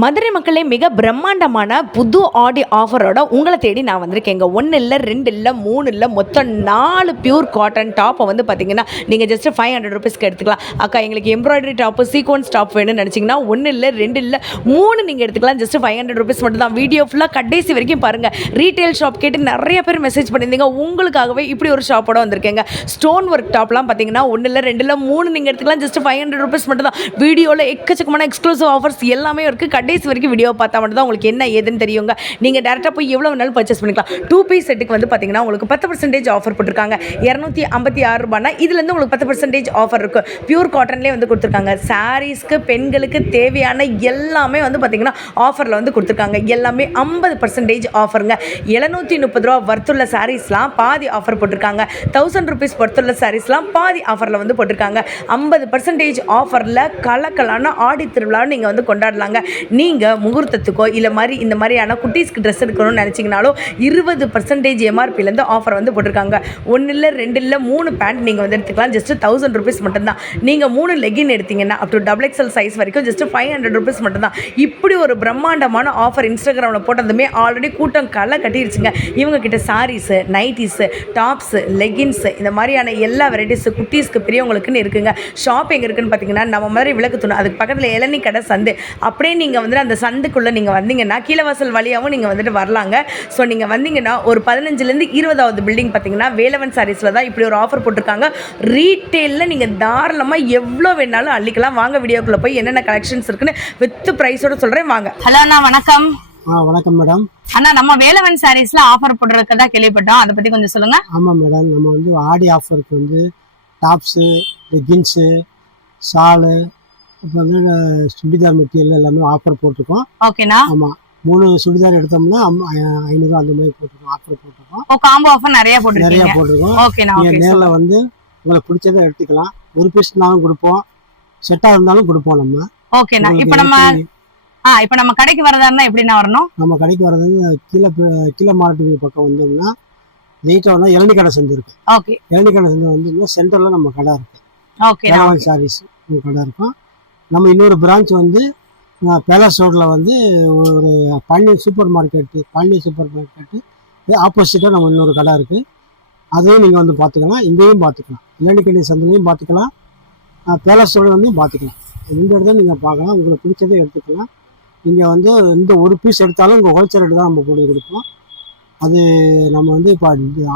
மதுரை மக்களே மிக பிரம்மாண்டமான புது ஆடி ஆஃபரோட உங்களை தேடி நான் வந்திருக்கேங்க. 1 இல்லை 2 இல்லை 3 இல்லை மொத்தம் 4 பியூர் காட்டன் டாப்பை வந்து பார்த்தீங்கன்னா நீங்கள் ஜஸ்ட் 500 ருபீஸ்க்கு எடுத்துக்கலாம். அக்கா எங்களுக்கு எம்ப்ராய்டரி டாப்பு சீக்வன்ஸ் டாப் வேணும்னு நினச்சிங்கன்னா 1 இல்லை 2 இல்லை 3 நீங்கள் எடுத்துக்கலாம். ஜஸ்ட் 500 ருபீஸ் மட்டும் தான். வீடியோ ஃபுல்லாக கடைசி வரைக்கும் பாருங்கள். ரீட்டைல் ஷாப் கேட்டு நிறைய பேர் மெசேஜ் பண்ணியிருந்தீங்க. உங்களுக்காகவே இப்படி ஒரு ஷாப்போட வந்திருக்கேங்க. ஸ்டோன் ஒர்க் டாப்லாம் பார்த்தீங்கன்னா 1 இல்லை 2 இல்லை 3 நீங்கள் எடுத்துக்கலாம். ஜஸ்ட் 500 ருபீஸ் மட்டும் தான். வீடியோவில் எக்கச்சக்கமான எக்ஸ்க்ளூசிவ் ஆஃபர்ஸ் எல்லாமே இருக்குது. கடைசி வரைக்கும் வீடியோ பார்த்தா மட்டும் தான் உங்களுக்கு என்ன ஏதுன்னு தெரியுங்க. நீங்கள் டேரெக்டாக போய் எவ்வளோ வேணாலும் பர்ச்சேஸ் பண்ணிக்கலாம். 2 பீஸ் செட்டுக்கு வந்து பார்த்தீங்கன்னா உங்களுக்கு 10% ஆஃபர் போட்டிருக்காங்க. 256 ரூபாய்னா இதுலேருந்து உங்களுக்கு 10% ஆஃபர் இருக்குது. பியூர் காட்டன்லேயே வந்து கொடுத்துருக்காங்க. சாரீஸ்க்கு பெண்களுக்கு தேவையான எல்லாமே வந்து பார்த்தீங்கன்னா ஆஃபரில் வந்து கொடுத்துருக்காங்க. எல்லாமே 50% ஆஃபருங்க. 730 ரூபா வர்த்துள்ள சாரீஸ்லாம் பாதி ஆஃபர் போட்டிருக்காங்க. 1000 ருபீஸ் வர்த்துள்ள சாரீஸ்லாம் பாதி ஆஃபரில் வந்து போட்டிருக்காங்க. 50% ஆஃபரில் கலக்கலான ஆடி திருவிழா நீங்கள் வந்து கொண்டாடலாங்க. நீங்கள் முகூர்த்தத்துக்கோ இல்லை மாதிரி இந்த மாதிரியான குட்டீஸ்க்கு ட்ரெஸ் எடுக்கணும்னு நினச்சிங்கனாலும் 20% எம்ஆர்பிலேருந்து ஆஃபர் வந்து போட்டிருக்காங்க. 1 இல்லை 2 இல்லை 3 பேண்ட் நீங்கள் வந்து எடுத்துக்கலாம். ஜஸ்ட் 1000 ருபீஸ் மட்டும்தான். நீங்கள் 3 லெகின் எடுத்தீங்கன்னா அப் டு XXL சைஸ் வரைக்கும் ஜஸ்ட் 500 ருபீஸ் மட்டும்தான். இப்படி ஒரு பிரம்மாண்டமான ஆஃபர் இன்ஸ்டாகிராமில் போட்டதுமே ஆல்ரெடி கூட்டம் களை கட்டிருச்சுங்க. இவங்க கிட்ட சாரீஸு, நைட்டிஸு, டாப்ஸு, லெகின்ஸு இந்த மாதிரியான எல்லா வெரைட்டிஸு குட்டீஸ்க்கு பெரியவங்களுக்குன்னு இருக்குங்க. ஷாப் எங்கே இருக்குன்னு பார்த்தீங்கன்னா நம்ம மாதிரி விளக்கு தூணும் அதுக்கு பக்கத்தில் இளநீ கடை சந்து. அப்படியே நீங்கள் வந்து அந்த சந்துக்குள்ளே நீங்கள் வந்தீங்கன்னா கீழவாசல் வழியாகவும் நீங்கள் வந்துட்டு வரலாங்க. ஸோ நீங்கள் வந்தீங்கன்னா ஒரு 15லேருந்து 20வது பில்டிங் பார்த்தீங்கன்னா வேலவன் சாரீஸில் தான் இப்படி ஒரு ஆஃபர் போட்டிருக்காங்க. ரீட்டெயிலில் நீங்கள் தாராளமாக எவ்வளோ வேணாலும் அள்ளிக்கலாம். வாங்க வீடியோக்குள்ளே போய் என்னென்ன கலெக்ஷன்ஸ் இருக்குன்னு வித் ப்ரைஸோட சொல்கிறேன் வாங்க. ஹலோ அண்ணா வணக்கம். வணக்கம் மேடம். அண்ணா நம்ம வேலவன் சாரீஸ்ல ஆஃபர் போடுறதுக்கு தான் கேள்விப்பட்டோம். அதை பற்றி கொஞ்சம் சொல்லுங்க. ஆமாம் மேடம், நம்ம வந்து ஆடி ஆஃபருக்கு வந்து டாப்ஸு, லெகின்ஸு, ஷாலு, இப்போ வந்து சுடிதார் மெட்டீரியல் எல்லாமே ஆஃபர் போட்டிருக்கோம். ஓகேண்ணா. ஆமாம், 3 சுடிதார் எடுத்தோம்னா 500 அந்த மாதிரி போட்டிருக்கோம். ஆஃபர் போட்டிருக்கோம். காம்போ ஆஃபர் நிறைய போட்டிருக்கோம். ஓகேண்ணா. நீங்கள் நேரில் வந்து உங்களுக்கு பிடிச்சதை எடுத்துக்கலாம். ஒரு பீஸ்னாலும் கொடுப்போம், செட்டாக இருந்தாலும் கொடுப்போம் நம்ம. ஓகேண்ணா. இப்போ நம்ம கடைக்கு வரதா இருந்தா எப்படின்னா வரணும்? நம்ம கடைக்கு வரது கீழே மார்க்கெட் பக்கம் வந்தோம்னா லைட்டாக இளநீ கடை சந்து இருக்கு. ஓகே. இளநீ கடை சந்து வந்து சென்டரில் நம்ம கடை இருக்கு. ஓகே. சாரீஸ் கடை இருக்கும். நம்ம இன்னொரு பிரான்ச் வந்து பேலஸ் ரோடில் வந்து ஒரு பழனி சூப்பர் மார்க்கெட்டு ஆப்போசிட்டாக நம்ம இன்னொரு கடை இருக்குது. அதையும் நீங்கள் வந்து பார்த்துக்கலாம். இங்கேயும் பார்த்துக்கலாம். இளநிக்கடை சந்தையும் பார்த்துக்கலாம், பேலஸ் ரோடு வந்து பார்த்துக்கலாம். 2 இடத்துல நீங்கள் பார்க்கலாம். உங்களுக்கு பிடிச்சதை எடுத்துக்கலாம். நீங்கள் வந்து இந்த ஒரு பீஸ் எடுத்தாலும் உங்கள் ஹோல்சேல் ரேட்டு தான் நம்ம போட்டு கொடுப்போம். அது நம்ம வந்து இப்போ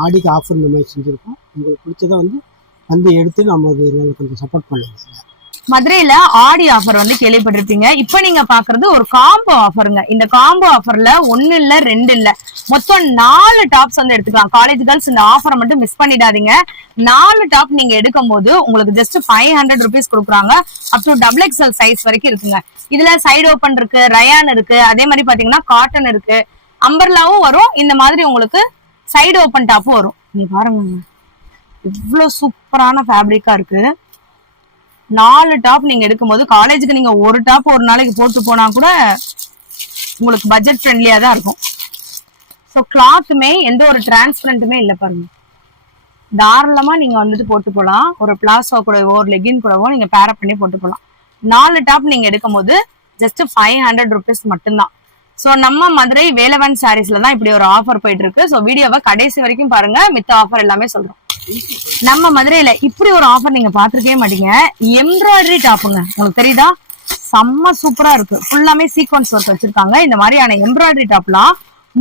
ஆடிக்கு ஆஃபர் இந்த மாதிரி செஞ்சுருக்கோம். உங்களுக்கு பிடிச்சதை வந்து எடுத்து நம்ம அது கொஞ்சம் சப்போர்ட் பண்ணுங்க. மதுரையில ஆடி ஆஃபர் வந்து கேள்விப்பட்டிருப்பீங்க. இப்ப நீங்க பாக்குறது ஒரு காம்போ ஆஃபருங்க. இந்த காம்போ ஆஃபர்ல 1 இல்ல 2 இல்ல மொத்தம் 4 டாப்ஸ் வந்து எடுத்துக்கலாம். காலேஜ் கேர்ள்ஸ் இந்த ஆஃபரை மட்டும் மிஸ் பண்ணிடாதீங்க. 4 டாப் நீங்க எடுக்கும் போது உங்களுக்கு ஜஸ்ட் 500 ருபீஸ் கொடுக்குறாங்க. அப் டு XXL சைஸ் வரைக்கும் இருக்குங்க. இதுல சைடு ஓப்பன் இருக்கு, ரயான் இருக்கு, அதே மாதிரி பாத்தீங்கன்னா காட்டன் இருக்கு, அம்பர்லாவும் வரும். இந்த மாதிரி உங்களுக்கு சைடு ஓப்பன் டாப்பும் வரும். நீ பாருங்க இவ்வளவு சூப்பரான ஃபேப்ரிக்கா இருக்கு. 4 டாப் நீங்க எடுக்கும்போது காலேஜுக்கு நீங்க ஒரு டாப் ஒரு நாளைக்கு போட்டு போனா கூட உங்களுக்கு பட்ஜெட் ஃப்ரெண்ட்லியா தான் இருக்கும். ஸோ கிளாத்துமே எந்த ஒரு டிரான்ஸ்பரண்ட்டுமே இல்லை பாருங்க. தாராளமா நீங்க வந்துட்டு போட்டு போகலாம். ஒரு பிளாசோ கூடவோ ஒரு லெகின் கூடவோ நீங்க பேரப் பண்ணி போட்டு போகலாம். 4 டாப் நீங்க எடுக்கும் போது ஜஸ்ட் 500 ருபீஸ் மட்டும்தான். ஸோ நம்ம மதுரை வேலவன் சாரீஸ்ல தான் இப்படி ஒரு ஆஃபர் போயிட்டு இருக்கு. ஸோ வீடியோவை கடைசி வரைக்கும் பாருங்க. மித்த ஆஃபர் எல்லாமே சொல்றோம். நம்ம மதுரையில இப்படி ஒரு ஆஃபர் நீங்க பாத்துருக்கவே மாட்டீங்க. எம்ப்ராய்டரி டாப்புங்க. உங்களுக்கு தெரியுதா? செம்ம சூப்பரா இருக்கு. ஃபுல்லாமே சீக்வன்ஸ் ஒர்க் வச்சிருக்காங்க. இந்த மாதிரியான எம்ப்ராய்டரி டாப்லாம்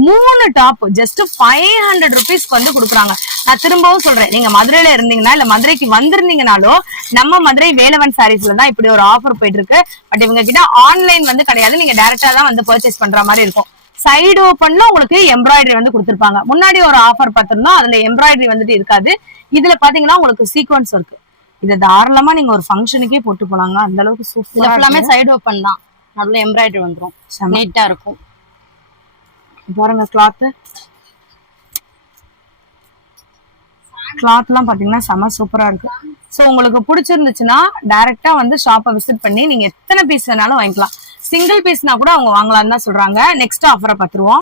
3 டாப் ஜஸ்ட் 500 ருபீஸ்க்கு வந்து கொடுக்குறாங்க. நான் திரும்பவும் சொல்றேன், நீங்க மதுரையில இருந்தீங்கன்னா இல்ல மதுரைக்கு வந்திருந்தீங்கனாலும் நம்ம மதுரை வேலவன் சாரீஸ்ல தான் இப்படி ஒரு ஆஃபர் போயிட்டு இருக்கு. பட் இவங்க கிட்ட ஆன்லைன் வந்து கிடையாது. நீங்க டைரக்டா தான் வந்து பர்ச்சேஸ் பண்ற மாதிரி இருக்கும். சைடு ஓப்பன்ல உங்களுக்கு எம்ப்ராய்டரி வந்து கொடுத்துருப்பாங்க. முன்னாடி ஒரு ஆஃபர் பார்த்திருந்தோம், அதுல எம்ப்ராய்டரி வந்துட்டு இருக்காது. இதுல பாத்தீங்கன்னா உங்களுக்கு சீக்வன்ஸ் இருக்கு. இதை தாராளமா நீங்க ஒரு ஃபங்க்ஷனுக்கே போட்டு போலாங்க. அந்த அளவுக்கு சூப்பரா எல்லாமே சைடு ஓப்பன் தான். நல்ல எம்ப்ராய்டரி வந்துரும், நீட்டா இருக்கும். பாருங்க கிளாத்லாம் பாத்தீங்கன்னா செம சூப்பரா இருக்கு. ஸோ உங்களுக்கு பிடிச்சிருந்துச்சுன்னா டைரக்டா வந்து ஷாப்பை விசிட் பண்ணி நீங்க எத்தனை பீஸ் வேணாலும் வாங்கிக்கலாம். சிங்கிள் பீஸ்னா கூட அவங்க வாங்கலாம்னு தான் சொல்றாங்க. நெக்ஸ்ட் ஆஃபரை பார்த்துருவோம்.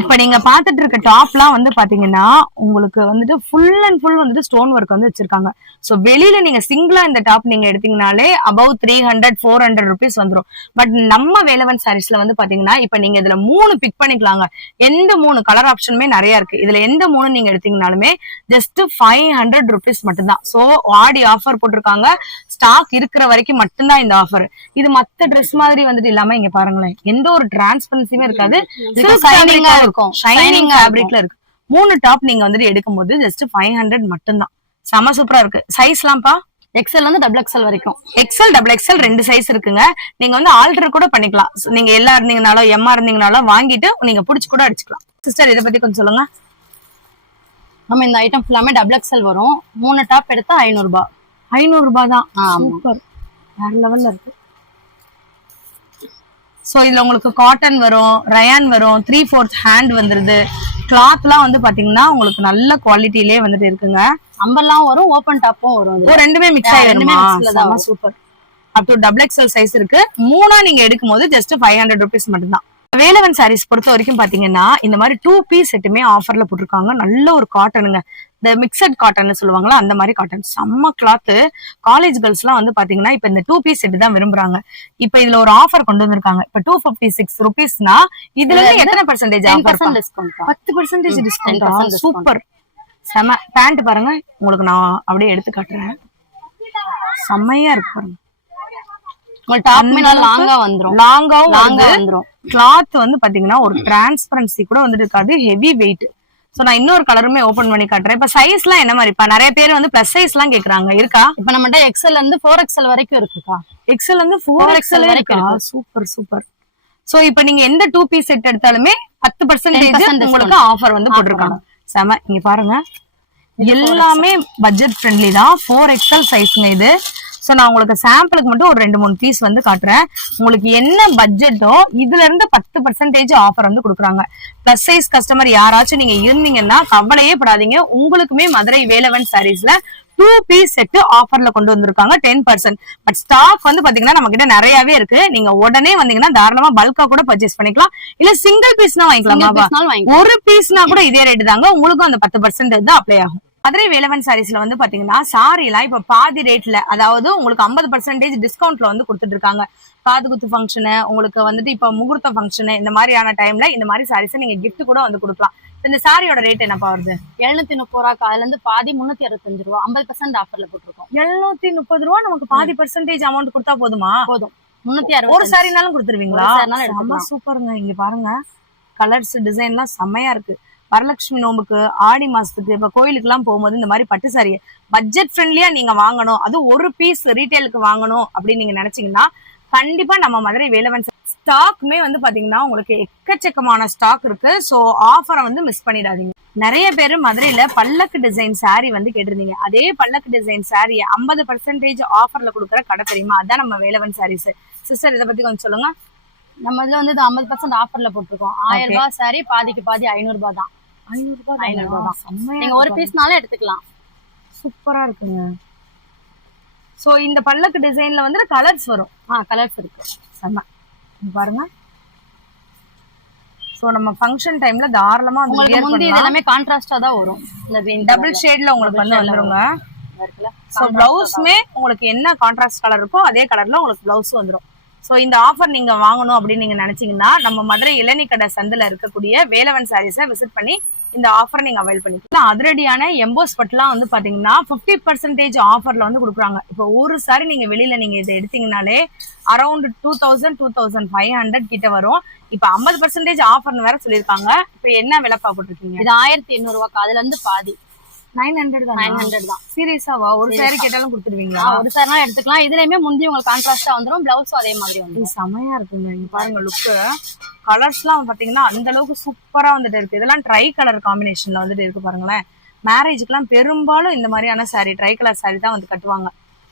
இப்ப நீங்க பாத்துட்டு இருக்க டாப்லாம் வந்து பாத்தீங்கன்னா உங்களுக்கு வந்துட்டு ஃபுல் அண்ட் ஃபுல் வந்துட்டு ஸ்டோன் ஒர்க் வந்து வச்சிருக்காங்க. சோ வெளியில நீங்க சிங்கிளா இந்த டாப் நீங்க எடுத்தீங்கனாலே அபவ் 300-400 ருபீஸ் வந்துரும். பட் நம்ம வேலவன் சாரீஸ்ல வந்து பாத்தீங்கன்னா இப்ப நீங்க இதுல 3 பிக் பண்ணிக்கலாங்க. எந்த 3 கலர் ஆப்ஷனுமே நிறைய இருக்கு. இதுல எந்த 3 நீங்க எடுத்தீங்கனாலுமே ஜஸ்ட் 500 ருபீஸ் மட்டும்தான். சோ ஆடி ஆஃபர் போட்டிருக்காங்க. ஸ்டாக் இருக்கிற வரைக்கும் மட்டும்தான் இந்த ஆஃபர். இது மத்த ட்ரெஸ் மாதிரி வந்துட்டு இல்லாம இங்க பாருங்களேன், எந்த ஒரு டிரான்ஸ்பரன்சியுமே இருக்காது. ஷைனிங்கா இருக்கும். ஷைனிங் ஃபேப்ரிக்ல இருக்கு. 3 டாப் நீங்க வந்துட்டு எடுக்கும்போது ஜஸ்ட் 500 மட்டும்தான். செம சூப்பரா இருக்கு. சைஸ்லாம்ப்பா எக்ஸல் வந்து டபுள் எக்ஸல் வரைக்கும். எக்ஸல் டபுள் எக்ஸல் 2 சைஸ் இருக்குங்க. நீங்க வந்து ஆல்டர் கூட பண்ணிக்கலாம். நீங்க எல்லா இருந்தீங்கனாலோ எம்மா இருந்தீங்கனாலோ வாங்கிட்டு நீங்க புடிச்சு கூட அடிச்சுக்கலாம். சிஸ்டர் இதை பத்தி கொஞ்சம் சொல்லுங்க. நம்ம இந்த ஐட்டம் ஃபுல்லாமே டபுள் எக்ஸல் வரும். 3 டாப் எடுத்தா 500 ரூபாய். 500 ரூபாய் தான். ஆமா. சூப்பர், வேற லெவல்ல இருக்கு. சோ இதுல உங்களுக்கு காட்டன் வரும், ரயான் வரும், 3/4 ஹேண்ட் வந்துருது. கிளாத்லாம் வந்து பாத்தீங்கன்னா உங்களுக்கு நல்ல குவாலிட்டிலே வந்துட்டு இருக்குங்க. அம்பர்லாம் வரும், ஓபன் டாப்பும் வரும். ரெண்டுமே மிக்ஸ் ரெண்டுமே mixல தான் ஆயிருமா? வரும். Super. Up to double XL size இருக்கு. 3 நீங்க எடுக்கும் போது ஜஸ்ட் 500 ருபீஸ் மட்டும்தான். வேலவன் சாரீஸ் பொறுத்த வரைக்கும் பாத்தீங்கன்னா இந்த மாதிரி 2 பீஸ் செட்டுமே ஆஃபர்ல போட்டிருக்காங்க. நல்ல ஒரு காட்டனுங்க, இந்த மிக்சட் காட்டன் சொல்லுவாங்களா அந்த மாதிரி காட்டன். செம்ம கிளாத். காலேஜ் கேர்ள்ஸ் எல்லாம் வந்து பாத்தீங்கன்னா இப்ப இந்த 2 பீஸ் செட் தான் விரும்புறாங்க. இப்ப இதுல ஒரு ஆஃபர் கொண்டு வந்திருக்காங்க. இப்ப 256 ருபீஸ்னா இதுல இருந்து எத்தனை percentage offer? 10% discount. 10% discount. 10% super, செம. பேண்ட் பாருங்க, உங்களுக்கு நான் அப்படியே எடுத்து காட்டுறேன். செம்மையா இருக்கு பாருங்க. உங்க டாப்மே நல்லா லாங்கா வந்துரும். லாங்கா வந்துரும். கிளாத் வந்து பாத்தீங்கன்னா ஒரு டிரான்ஸ்பரன்சி கூட வந்துட்டு இருக்காது. Heavy weight. சோ நான் இன்னொரு கலருமே ஓபன் பண்ணி காட்டுறேன். இப்ப சைஸ் எல்லாம் என்ன மாதிரி? இப்ப நிறைய பேர் வந்து பிளஸ் சைஸ் எல்லாம் கேக்குறாங்க. இருக்கா? இப்ப நம்மகிட்ட எக்ஸ்எல் இருந்து 4XL வரைக்கும் இருக்குக்கா. எக்ஸ்எல் வந்து 4XL வரைக்கும் இருக்கா? Super super. சோ இப்ப நீங்க எந்த 2 பீஸ் செட் எடுத்தாலுமே 10% 10% உங்களுக்கு ஆஃபர் வந்து போட்டிருக்காங்க. செம. இங்க பாருங்க, எல்லாமே பட்ஜெட் ஃப்ரெண்ட்லி தான். 4XL சைஸ்ங்க இது. சோ நான் உங்களுக்கு சாம்பிளுக்கு மட்டும் ஒரு 2-3 பீஸ் வந்து காட்டுறேன். உங்களுக்கு என்ன பட்ஜெட்டோ இதுல இருந்து 10% ஆஃபர் வந்து கொடுக்குறாங்க. பிளஸ் சைஸ் கஸ்டமர் யாராச்சும் நீங்க இருந்தீங்கன்னா கவலையே படாதீங்க. உங்களுக்குமே மதுரை வேலவன் சாரீஸ்ல 2 பீஸ் செட் ஆஃபர்ல கொண்டு வந்திருக்காங்க 10%. பட் ஸ்டாக் வந்து பாத்தீங்கன்னா நம்ம கிட்ட நிறையவே இருக்கு. நீங்க உடனே வந்தீங்கன்னா தாராளமா பல்கா கூட பர்ச்சேஸ் பண்ணிக்கலாம். இல்ல சிங்கிள் பீஸ்னா வாங்கிக்கலாம். ஒரு பீஸ்னா கூட இதே ரேட் தாங்க. உங்களுக்கும் அந்த 10% தான் அப்ளை ஆகும். மதுரை வேலவன் சாரீஸ்ல வந்து பாத்தீங்கன்னா சாரி எல்லாம் இப்ப பாதி ரேட்ல, அதாவது உங்களுக்கு 50% டிஸ்கவுண்ட்ல வந்து கொடுத்துட்டு இருக்காங்க. காது குத்து ஃபங்க்ஷனு, உங்களுக்கு வந்துட்டு இப்ப முகூர்த்த ஃபங்க்ஷனு, இந்த மாதிரியான டைம்ல இந்த மாதிரி சாரீஸ் நீங்க கிஃப்ட் கூட வந்து கொடுக்கலாம். இந்த சாரியோட ரேட் என்னப்பா வருது? 730 ரூபா. அதுல இருந்து பாதி 365 ரூபா. 50% ஆஃபர்ல போட்டிருக்கோம். 730 ரூபா. நமக்கு பாதி பர்சன்டேஜ் அமௌண்ட் கொடுத்தா போதுமா? போதும். 360. ஒரு சாரினாலும் கொடுத்துருவீங்களா? ஒரு சாரினாலும் எடுத்துக்கலாம். சூப்பருங்க. இங்க பாருங்க, கலர்ஸ் டிசைன் எல்லாம் செம்மையா இருக்கு. வரலட்சுமி நோம்புக்கு, ஆடி மாசத்துக்கு, இப்ப கோயிலுக்கு எல்லாம் போகும்போது இந்த மாதிரி பட்டு சாரியை பட்ஜெட் ஃப்ரெண்ட்லியா நீங்க வாங்கணும், அது ஒரு பீஸ் ரீட்டைலுக்கு வாங்கணும் அப்படின்னு நீங்க நினைச்சீங்கன்னா கண்டிப்பா நம்ம மதுரை வேலவன் ஸ்டாக்மே வந்து பாத்தீங்கன்னா உங்களுக்கு எக்கச்சக்கமான ஸ்டாக் இருக்கு. சோ ஆஃபரை வந்து மிஸ் பண்ணிடாதீங்க. நிறைய பேர் மதுரையில பல்லக்கு டிசைன் சாரி வந்து கேட்டிருந்தீங்க. அதே பல்லக்கு டிசைன் சாரியை 50% ஆஃபர்ல கொடுக்குற கடை தெரியுமா? அதான் நம்ம வேலவன் சாரீஸ். சிஸ்டர் இதை பத்தி கொஞ்சம் சொல்லுங்க. நம்ம இதுல வந்து 50% ஆஃபர்ல போட்டிருக்கோம். 1000 ரூபாய் சாரி, பாதிக்கு பாதி 500 ரூபாய் தான். 500 ரூபாய் தான். நீங்க ஒரு பீஸ்னால எடுத்துக்கலாம். சூப்பரா இருக்குங்க. சோ இந்த பல்லக்கு டிசைன்ல வந்து கலர்ஸ் வரும். கலர்ஸ் இருக்கு. செம்ம. பாருங்க. சோ நம்ம ஃபங்க்ஷன் டைம்ல தாராளமா உங்களுக்கு முந்தி எல்லாமே கான்ட்ராஸ்டா தான் வரும். இந்த டபுள் ஷேட்ல உங்களுக்கு வந்து வந்துருங்க. சோ ப்ளவுஸ்மே உங்களுக்கு என்ன கான்ட்ராஸ்ட் கலர் இருக்கோ அதே கலர்ல உங்களுக்கு ப்ளவுஸ் வந்துரும். சோ இந்த ஆஃபர் நீங்க வாங்கணும் அப்படின்னு நீங்க நினைச்சீங்கன்னா நம்ம மதுரை இளநீ கடை சந்தில இருக்கக்கூடிய வேலவன் சாரீஸை விசிட் பண்ணி இந்த ஆஃபர் நீங்க அவைல் பண்ணிக்கலாம். அதிரடியான எம்போஸ் பட்டுலாம் வந்து பாத்தீங்கன்னா 50% ஆஃபர்ல வந்து கொடுக்குறாங்க. இப்போ ஒரு சாரி நீங்க வெளியில நீங்க இதை எடுத்தீங்கனாலே அரௌண்ட் 2000-2500 கிட்ட வரும். இப்ப 50% ஆஃபர்னு வேற சொல்லியிருக்காங்க. இப்ப என்ன விலைப்பா போட்டிருக்கீங்க? இது 1800 ரூபாய். அதுல இருந்து பாதி 900 தான். 900 தான். சீரியஸாவா? ஒரு சாரி கேட்டாலும் கொடுத்துருவீங்களா? ஒரு சாரினா எடுத்துக்கலாம். இதுலயுமே முந்தி உங்களுக்கு கான்ட்ராஸ்டா வந்துரும். பிளவுஸும் அதே மாதிரி வந்துரும். செமையா இருக்குங்க. இங்க பாருங்க லுக்கு. கலர்ஸ் எல்லாம் பாத்தீங்கன்னா அந்த அளவுக்கு சூப்பரா வந்துட்டு இருக்கு. இதெல்லாம் ட்ரை கலர் காம்பினேஷன்ல வந்துட்டு இருக்கு பாருங்களேன். மேரேஜுக்கு எல்லாம் பெரும்பாலும் இந்த மாதிரியான சாரி, ட்ரை கலர் சாரி தான் வந்து கட்டுவாங்க.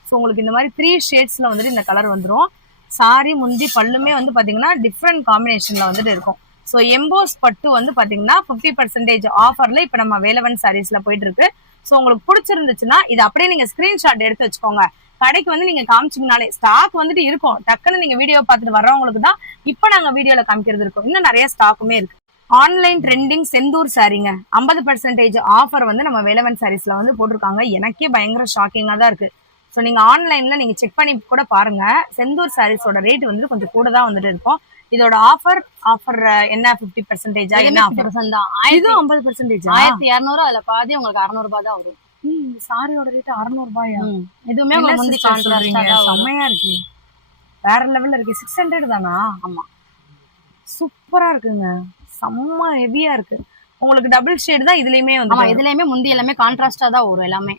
ஸோ உங்களுக்கு இந்த மாதிரி 3 ஷேட்ஸ்ல வந்துட்டு இந்த கலர் வந்துடும். சாரி முந்தி பல்லுமே வந்து பாத்தீங்கன்னா டிஃப்ரெண்ட் காம்பினேஷன்ல வந்துட்டு இருக்கும். ஸோ எம்போஸ் பட்டு வந்து பாத்தீங்கன்னா 50% ஆஃபர்ல இப்ப நம்ம வேலவன் சாரீஸ்ல போயிட்டு இருக்கு. ஸோ உங்களுக்கு பிடிச்சிருந்துச்சுன்னா இது அப்படியே நீங்க ஸ்கிரீன்ஷாட் எடுத்து வச்சுக்கோங்க. கடைக்கு வந்து நீங்க காமிச்சிங்கனாலே ஸ்டாக் வந்துட்டு இருக்கும். டக்குன்னு நீங்க வீடியோ பார்த்துட்டு வர்றவங்களுக்கு தான் இப்ப நாங்க வீடியோல காமிக்கிறது இருக்கும். இன்னும் நிறைய ஸ்டாக்குமே இருக்கு. ஆன்லைன் ட்ரெண்டிங் செந்தூர் சாரீங்க 50% ஆஃபர் வந்து நம்ம வேலவன் சாரீஸ்ல வந்து போட்டிருக்காங்க. எனக்கே பயங்கர ஷாக்கிங்கா தான் இருக்கு. ஸோ நீங்க ஆன்லைன்ல நீங்க செக் பண்ணி கூட பாருங்க. செந்தூர் சாரீஸோட ரேட் வந்து கொஞ்சம் கூட தான் வந்துட்டு இருக்கும். இதோட ஆஃபர் என்ன 50%? என்ன ஆஃபர் தான். இதுவும் 50%? 1200, அதுல பாதி உங்களுக்கு 600 ரூபாய் தான் வரும். சாரியோட ரேட் 600 ரூபாயா? எதுவுமே உங்களுக்கு முந்தி கான்ட்ராஸ்டா தான் செம்மையா இருக்கு. வேற லெவல்ல இருக்கு. 600 தானா? ஆமா, சூப்பரா இருக்குங்க. செம்ம ஹெவியா இருக்கு. உங்களுக்கு டபுள் ஷேட் தான் இதுலயுமே வந்து. ஆமா, இதுலயுமே முந்தி எல்லாமே கான்ட்ராஸ்டா தான் வரும் எல்லாமே.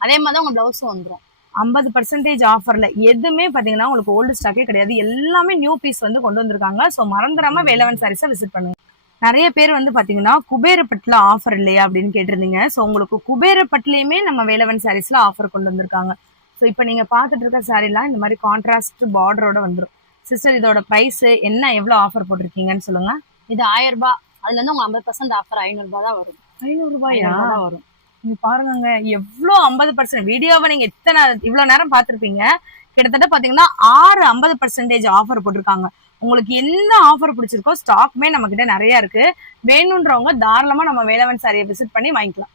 அதே மாதிரி தான் உங்க பிளவுஸும் வந்துரும். 50% ஆஃபர்ல எதுவுமே பாத்தீங்கன்னா உங்களுக்கு ஓல்டு ஸ்டாக்கே கிடையாது. எல்லாமே நியூ பீஸ் வந்து கொண்டு வந்திருக்காங்க. ஸோ மறந்துடாம வேலவன் சாரீஸை விசிட் பண்ணுங்க. நிறைய பேர் வந்து பாத்தீங்கன்னா குபேரப்பட்டுல ஆஃபர் இல்லையா அப்படின்னு கேட்டிருந்தீங்க. ஸோ உங்களுக்கு குபேரப்பட்டுலயுமே நம்ம வேலவன் சாரீஸ்ல ஆஃபர் கொண்டு வந்திருக்காங்க. ஸோ இப்போ நீங்க பாத்துட்டு இருக்க சாரீலாம் இந்த மாதிரி கான்ட்ராஸ்ட் பார்டரோட வந்துடும். சிஸ்டர், இதோட பிரைஸ் என்ன, எவ்வளவு ஆஃபர் போட்டிருக்கீங்கன்னு சொல்லுங்க. இது 1000 ரூபாய். அதுல இருந்து உங்க 50% ஆஃபர் 500 ரூபாய் தான் வரும். 500 ரூபாயா தான் வரும். நீங்க பாருங்க எவ்வளோ 50%. வீடியோவை நீங்க இவ்வளவு நேரம் பார்த்திருப்பீங்க. கிட்டத்தட்ட பாத்தீங்கன்னா 50% ஆஃபர் போட்டிருக்காங்க. உங்களுக்கு என்ன ஆஃபர் பிடிச்சிருக்கோ ஸ்டாக்மே நம்ம கிட்ட நிறைய இருக்கு. வேணுன்றவங்க தாராளமா நம்ம வேலவன் சாரியை விசிட் பண்ணி வாங்கிக்கலாம்.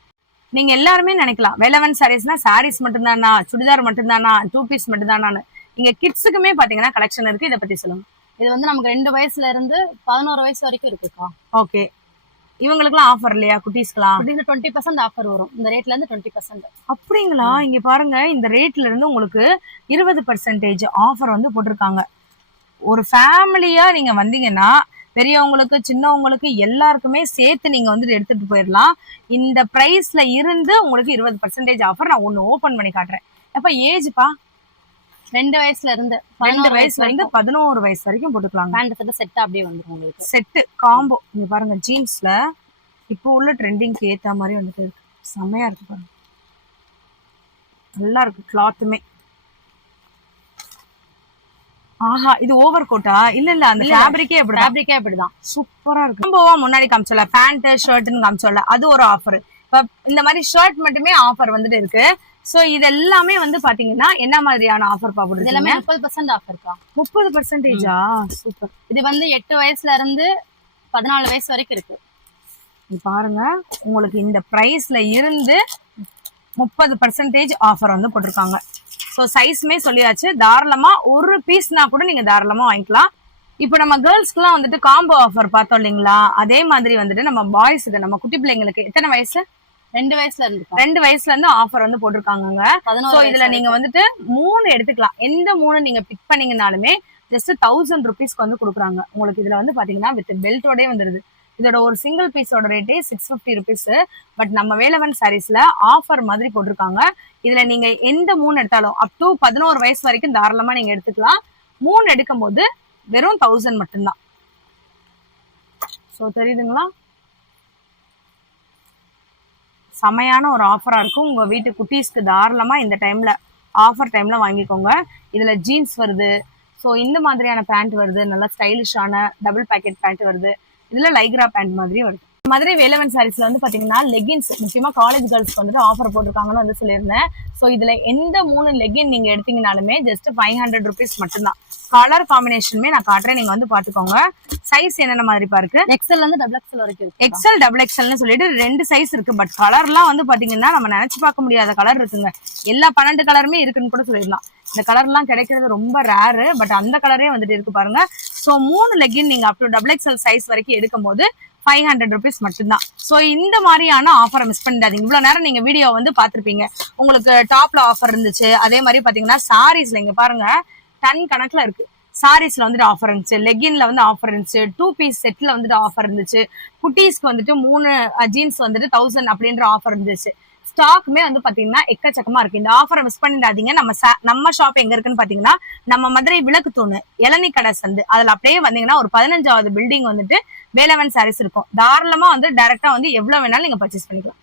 நீங்க எல்லாருமே நினைக்கலாம் வேலவன் சாரீஸ்னா சாரீஸ் மட்டும்தானா, சுடிதார் மட்டும்தானா, 2 பீஸ் மட்டும்தானான்னு. இங்க கிட்ஸுக்குமே பாத்தீங்கன்னா கலெக்ஷன் இருக்கு. இதை பத்தி சொல்லுங்க. இது வந்து நமக்கு 2 வயசுல இருந்து 11 வயசு வரைக்கும் இருக்குக்கா. ஓகே, இவங்களுக்குலாம் ஆஃபர் இல்லையா? குட்டீஸ்க்குலாம் 20% ஆஃபர் வரும். இந்த ரேட்ல இருந்து 20%. அப்படிங்களா? இங்க பாருங்க, இந்த ரேட்ல இருந்து உங்களுக்கு 20% ஆஃபர் வந்து போட்டிருக்காங்க. ஒரு ஃபேமிலியா நீங்க வந்தீங்கன்னா பெரியவங்களுக்கு சின்னவங்களுக்கு எல்லாருக்குமே சேர்த்து நீங்க வந்து எடுத்துட்டு போயிடலாம். இந்த பிரைஸ்ல இருந்து உங்களுக்கு 20% ஆஃபர். நான் ஒண்ணு ஓபன் பண்ணி காட்டுறேன். அப்ப ஏஜ்ப்பா 2 வயசுல இருந்து 2 வயசுல இருந்து 11 வயசு வரைக்கும் போட்டுக்கலாம். பேண்ட் செட் செட்டா அப்படியே வந்துரும் உங்களுக்கு. Set combo. இங்க பாருங்க, ஜீன்ஸ்ல இப்போ உள்ள ட்ரெண்டிங்க்கு ஏத்த மாதிரி வந்துட்டு இருக்கு. செம்மையா இருக்கு பாருங்க, நல்லா இருக்கு கிளாத்துமே. ஆஹா, இது ஓவர் கோட்டா? இல்ல அந்த ஃபேப்ரிக்கே அப்படிதான். சூப்பரா இருக்கு. காம்போவா முன்னாடி காமிச்சல பேண்ட் ஷர்ட்னு காமிச்சல, அது ஒரு ஆஃபர். இப்ப இந்த மாதிரி ஷர்ட் மட்டுமே ஆஃபர் வந்துட்டு இருக்கு. சோ இது எல்லாமே வந்து பாத்தீங்கன்னா என்ன மாதிரியான ஆஃபர் பாப்போம்? எல்லாமே 30% ஆஃபர்க்கா. 30%? சூப்பர். இது வந்து 8 வயசுல இருந்து 14 வயசு வரைக்கும் இருக்கு. பாருங்க, உங்களுக்கு இந்த பிரைஸ்ல இருந்து 30% ஆஃபர் வந்து போட்டிருக்காங்க. ஸோ சைஸ்மே சொல்லியாச்சு. தாராளமா ஒரு பீஸ்னா கூட நீங்க தாராளமா வாங்கிக்கலாம். இப்போ நம்ம கேர்ள்ஸ்க்குலாம் வந்துட்டு காம்போ ஆஃபர் பார்த்தோம் இல்லைங்களா? அதே மாதிரி வந்துட்டு நம்ம பாய்ஸுக்கு, நம்ம குட்டி பிள்ளைங்களுக்கு எத்தனை வயசு? 2 வயசுல இருந்து 2 வயசுல இருந்து ஆஃபர் வந்து போட்டிருக்காங்க. ஸோ இதுல நீங்க வந்துட்டு 3 எடுத்துக்கலாம். எந்த 3 நீங்க பிக் பண்ணீங்கனாலுமே ஜஸ்ட் 1000 ருபீஸ்க்கு வந்து கொடுக்குறாங்க உங்களுக்கு. இதுல வந்து பாத்தீங்கன்னா வித் பெல்ட்டோடய வந்துருது. இதோட ஒரு சிங்கிள் பீஸோட ரேட்டே 650 ருபீஸ். பட் நம்ம வேலவன் சாரீஸ்ல ஆஃபர் மாதிரி போட்டிருக்காங்க. இதுல நீங்க எந்த 3 எடுத்தாலும் அப் டு 11 வயசு வரைக்கும் தாராளமா நீங்க எடுத்துக்கலாம். 3 எடுக்கும் போது வெறும் 1000 மட்டும்தான். ஸோ தெரியுதுங்களா? செமையான ஒரு ஆஃபரா இருக்கும். உங்க வீட்டு குட்டீஸ்க்கு தாராளமா இந்த டைம்ல ஆஃபர் டைம்ல வாங்கிக்கோங்க. இதுல ஜீன்ஸ் வருது. ஸோ இந்த மாதிரியான பேண்ட் வருது. நல்லா ஸ்டைலிஷான டபுள் பேக்கெட் பேண்ட் வருது. இதுல லைக்ரா பேண்ட் மாதிரி வருது. மதுரை வேலவன் சாரீஸ்ல வந்து பாத்தீங்கன்னா லெகின்ஸ், முக்கியமா காலேஜ் கேர்ள்ஸ்க்கு வந்துட்டு ஆஃபர் போட்டிருக்காங்கன்னு வந்து சொல்லியிருந்தேன். ஸோ இதுல எந்த 3 லெகின் நீங்க எடுத்தீங்கனாலுமே ஜஸ்ட் 500 ருபீஸ் மட்டும்தான். கலர் காம்பினேஷனுமே நான் காட்டுறேன், நீங்க வந்து பாத்துக்கோங்க. சைஸ் என்னென்ன மாதிரி பாருக்கு? எக்ஸ்எல் இருந்து டபுள் எக்ஸ்எல் வரைக்கும் இருக்கு. எக்ஸ்எல் டபுள் எக்ஸ்எல்னு சொல்லிட்டு 2 சைஸ் இருக்கு. பட் கலர்லாம் வந்து பாத்தீங்கன்னா நம்ம நினைச்சு பார்க்க முடியாத கலர் இருக்குங்க. எல்லா 12 கலருமே இருக்குன்னு கூட சொல்லிடலாம். இந்த கலர்லாம் கிடைக்கிறது ரொம்ப ரேரு. பட் அந்த கலரே வந்துட்டு இருக்கு பாருங்க. ஸோ 3 லெகின் நீங்க அப் டு டபுள் எக்ஸ்எல் சைஸ் வரைக்கும் எடுக்கும் போது 500 ருபீஸ் மட்டும்தான். ஸோ இந்த மாதிரியான ஆஃபரை மிஸ் பண்ணிடாதீங்க. இவ்வளவு நேரம் நீங்க வீடியோ வந்து பாத்திருப்பீங்க. உங்களுக்கு டாப்ல ஆஃபர் இருந்துச்சு. அதே மாதிரி பாத்தீங்கன்னா சாரீஸ்ல இங்க பாருங்க டன் கணக்குல இருக்கு. சாரீஸ்ல வந்துட்டு ஆஃபர் இருந்துச்சு, லெகின்ல வந்து ஆஃபர் இருந்துச்சு, 2 பீஸ் செட்ல வந்துட்டு ஆஃபர் இருந்துச்சு, குட்டீஸ்க்கு வந்துட்டு 3 ஜீன்ஸ் வந்துட்டு 1000 அப்படின்ற ஆஃபர் இருந்துச்சு. ஸ்டாக்குமே வந்து பாத்தீங்கன்னா எக்கச்சக்கமா இருக்கு. இந்த ஆஃபரை மிஸ் பண்ணிடாதீங்க. நம்ம ஷாப் எங்க இருக்குன்னு பாத்தீங்கன்னா நம்ம மதுரை விளக்கு தூணு இளநீ கடை சந்து, அதுல அப்படியே வந்தீங்கன்னா ஒரு 15வது பில்டிங் வந்துட்டு வேலவன் சாரீஸ் இருக்கும். தாராளமா வந்து டைரக்டா வந்து எவ்வளவு வேணாலும் நீங்க பர்ச்சேஸ் பண்ணிக்கலாம்.